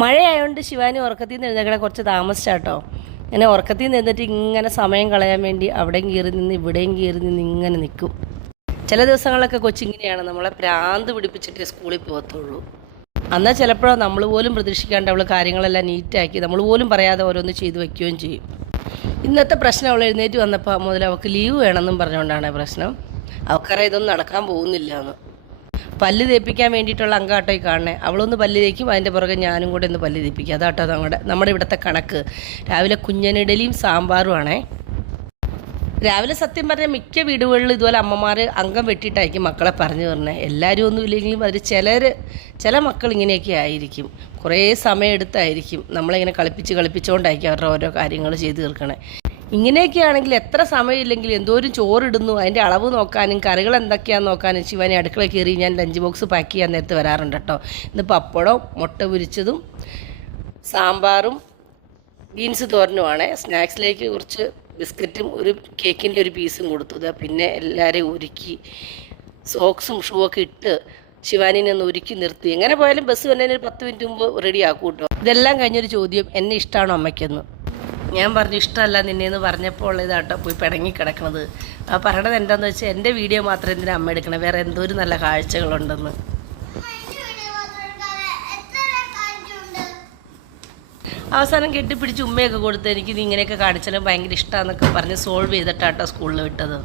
മഴയായതുകൊണ്ട് ശിവാനി ഉറക്കത്തിൽ നിന്ന് എഴുന്നേക്കണ കുറച്ച് താമസിച്ചാട്ടോ. ഇങ്ങനെ ഉറക്കത്തിൽ നിന്ന് എഴുന്നിട്ട് ഇങ്ങനെ സമയം കളയാൻ വേണ്ടി അവിടെയും കയറി നിന്ന് ഇവിടെയും കയറി നിന്ന് ഇങ്ങനെ നിൽക്കും. ചില ദിവസങ്ങളൊക്കെ കൊച്ചിങ്ങനെയാണ്, നമ്മളെ ഭ്രാന്ത് പിടിപ്പിച്ചിട്ട് സ്കൂളിൽ പോകത്തുള്ളൂ. എന്നാൽ ചിലപ്പോഴോ നമ്മൾ പോലും പ്രതീക്ഷിക്കാണ്ട് അവൾ കാര്യങ്ങളെല്ലാം നീറ്റാക്കി നമ്മൾ പോലും പറയാതെ ഓരോന്ന് ചെയ്ത് വയ്ക്കുകയും ചെയ്യും. ഇന്നത്തെ പ്രശ്നം അവൾ എഴുന്നേറ്റ് വന്നപ്പോൾ മുതൽ അവൾക്ക് ലീവ് വേണമെന്നും പറഞ്ഞുകൊണ്ടാണ് പ്രശ്നം. അവൾക്കറിയാം ഇതൊന്നും നടക്കാൻ പോകുന്നില്ല എന്ന്. പല്ല് തേപ്പിക്കാൻ വേണ്ടിയിട്ടുള്ള അങ്കാട്ടോ ഈ കാണണേ. അവളൊന്ന് പല്ല് തേക്കും, അതിൻ്റെ പുറകെ ഞാനും കൂടെ ഒന്ന് പല്ല് തേപ്പിക്കും. അതാട്ടോ നമ്മുടെ ഇവിടുത്തെ കണക്ക്. രാവിലെ കുഞ്ഞനിടലിയും സാമ്പാറുമാണേ. രാവിലെ സത്യം പറഞ്ഞാൽ മിക്ക വീടുകളിലും ഇതുപോലെ അമ്മമാർ അംഗം വെട്ടിയിട്ടായിരിക്കും മക്കളെ പറഞ്ഞു തരണേ. എല്ലാവരും ഒന്നും ഇല്ലെങ്കിലും അതിൽ ചില മക്കൾ ഇങ്ങനെയൊക്കെ ആയിരിക്കും. കുറേ സമയം എടുത്തായിരിക്കും നമ്മളിങ്ങനെ കളിപ്പിച്ചുകൊണ്ടായിരിക്കും അവരുടെ ഓരോ കാര്യങ്ങൾ ചെയ്ത് തീർക്കണേ. ഇങ്ങനെയൊക്കെ ആണെങ്കിൽ എത്ര സമയമില്ലെങ്കിൽ എന്തോരം ചോറിടുന്നു, അതിൻ്റെ അളവ് നോക്കാനും കറികൾ എന്തൊക്കെയാണെന്ന് നോക്കാനും ശിവാനി അടുക്കള കയറി ഞാൻ ലഞ്ച് ബോക്സ് പാക്ക് ചെയ്യാൻ നേരത്ത് വരാറുണ്ട് കേട്ടോ. ഇന്ന് പപ്പടവും മുട്ട പൊരിച്ചതും സാമ്പാറും ബീൻസ് തോരനുമാണ്. സ്നാക്സിലേക്ക് കുറച്ച് ബിസ്ക്കറ്റും ഒരു കേക്കിൻ്റെ ഒരു പീസും കൊടുത്തു. പിന്നെ എല്ലാവരെയും ഒരുക്കി സോക്സും ഷൂ ഒക്കെ ഇട്ട് ശിവാനിനെ ഒന്ന് ഒരുക്കി നിർത്തി. എങ്ങനെ പോയാലും ബസ് വന്നതിന് ഒരു 10 മിനിറ്റ് മുമ്പ് റെഡി ആക്കും കേട്ടോ. ഇതെല്ലാം കഴിഞ്ഞൊരു ചോദ്യം, എന്നെ ഇഷ്ടമാണോ അമ്മയ്ക്കെന്ന്. ഞാൻ പറഞ്ഞു ഇഷ്ടമല്ല നിന്നെന്ന് പറഞ്ഞപ്പോൾ ഇതാട്ടോ പോയി പിടങ്ങി കിടക്കണത്. ആ പറയണത് എന്താണെന്ന് വെച്ചാൽ എൻ്റെ വീഡിയോ മാത്രം എന്തിനാ അമ്മ എടുക്കണം, വേറെ എന്തോ ഒരു നല്ല കാഴ്ചകളുണ്ടെന്ന്. അവസാനം കെട്ടിപ്പിടിച്ച് ഉമ്മയൊക്കെ കൊടുത്ത് എനിക്ക് നീ ഇങ്ങനെയൊക്കെ കാണിച്ചാലും ഭയങ്കര ഇഷ്ടമാണെന്നൊക്കെ പറഞ്ഞ് സോൾവ് ചെയ്തിട്ടാട്ടോ സ്കൂളിൽ വിട്ടത്.